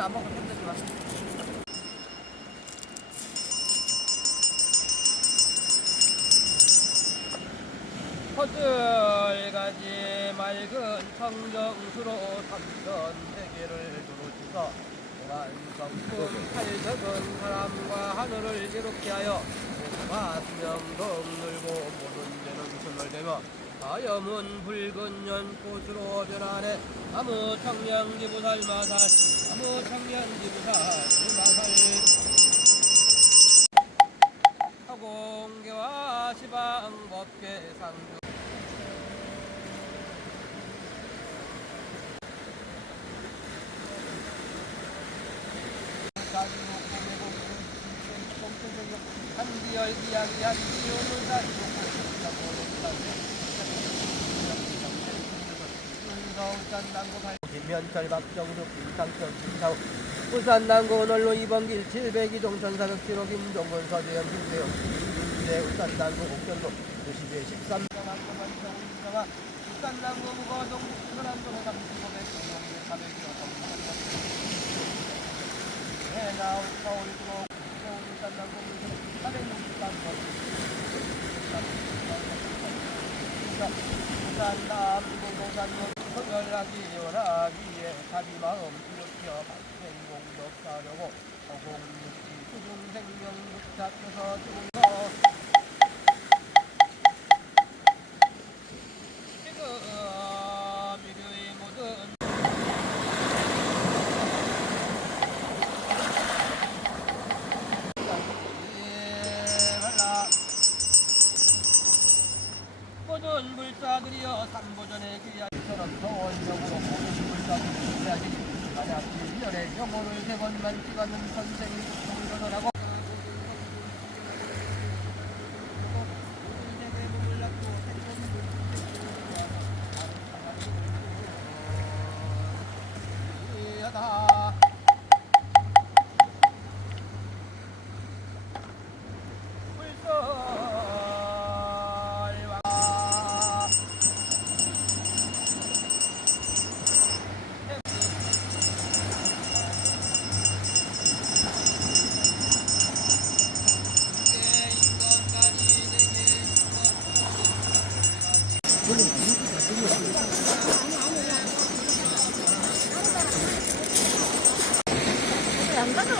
안 먹는 것도 좋아. 퍼즐 가지 맑은 청정수로 삼천 세계를 두루지서 만성품 팔적은 사람과 하늘을 이롭게 하여 마수명도 늘고 모든 죄는 손을 대며 가염은 붉은 연꽃으로 변하네 아무 청량지 부살 마살 아무 청량지 부살 마살. 허공계와 시방법계 상주 한기열기양양 기운을 김면철 박정숙 김상철 김사우 부산 남구 원로 이범길 702동 전산읍 7호 김종건 서재현 김대영 김대 울산 남구 옥천로 92에 13명 한동안 정훈정아 울산 남구 무거동 북서남동 해상 15배 공룡 400여 해나 서울 주로 서울 울산 물성 463번 부산 남구 도산로 서열하기 원하기에 자비 마음 일으켜 발생공 역사려고 허공 육지 수중 생명 붙잡혀서 죽어서 지금 미래의 모든 모든 불사들이여 삼보전에 귀하처럼 더원력으로 모든 불사들이 귀하시니 만약 일년에 영혼을 세 번만 찍어는 선생이 안 가져.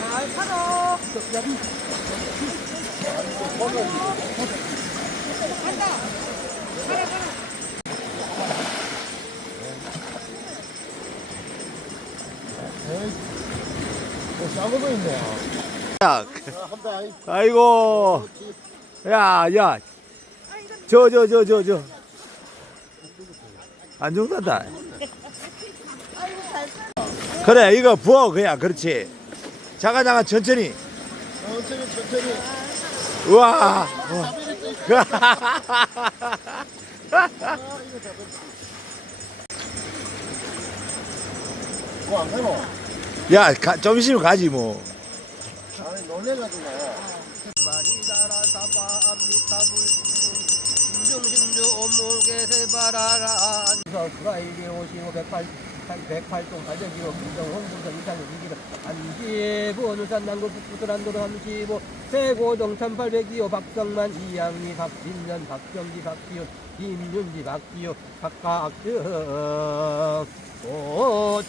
잘 팔어. 싸고도 있네. 야. 아이고, 야, 야, 저, 저, 저, 저, 저. 안 죽는다. 그래, 이거 부어, 그냥, 그렇지. 잠깐, 천천히. 천천히 천천히. 우와. 야, 가, 좀 있으면 가지, 뭐. 놀래가지고. 많이 자라 사바 암미타 불 중심주 오물게 세바라라 안서 프라이게 오시고 108 108동 가정기로 김정 홍보선 이상의 이기로 안지 부원울산 남구 북부서란도로 35 세고동 1802호 박성만 이양미 박진년 박정기 박기훈 김윤지 박기호 박각등 오